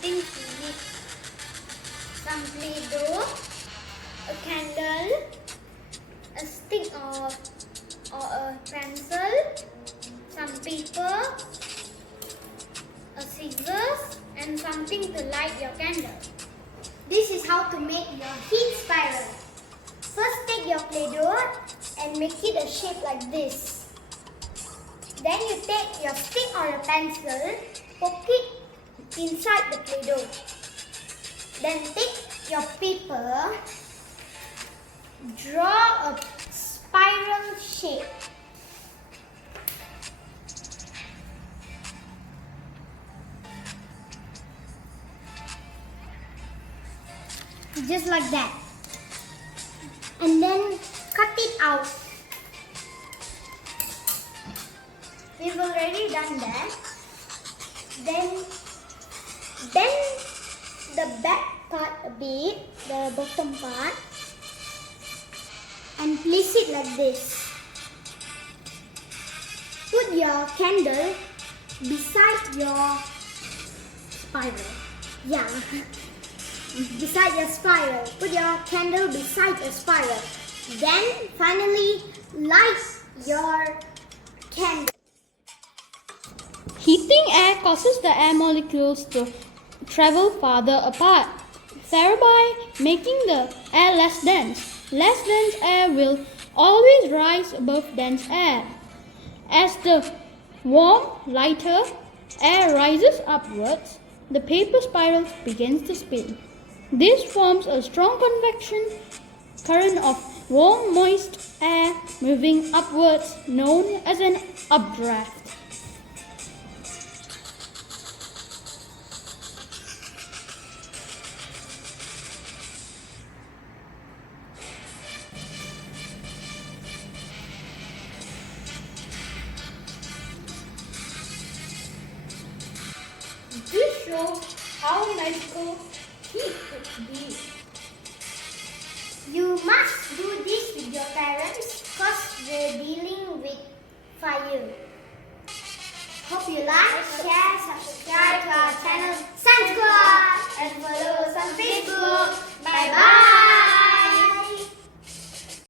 things you need. Some Play-Doh, a candle, a stick or a pencil, some paper, a scissors, and something to light your candle. This is how to make your heat spiral. First take your Play-Doh and make it a shape like this. Then you take your stick or a pencil, poke it inside the Play-Doh. Then take your paper, draw a spiral shape. Just like that. And then cut it out. We've already done that. Then bend the back part a bit, the bottom part, and place it like this. Put your candle beside your spiral. Yeah. Beside your spiral. Put your candle beside your spiral. Then finally light your candle. Heating air causes the air molecules to travel farther apart, thereby making the air less dense. Less dense air will always rise above dense air. As the warm, lighter air rises upwards, the paper spiral begins to spin. This forms a strong convection current of warm, moist air moving upwards, known as an updraft. This shows how magical heat could be. You must do this with your parents because we're dealing with fire. Hope you like, share, subscribe to our channel, Science Club, and follow us on Facebook. Bye bye.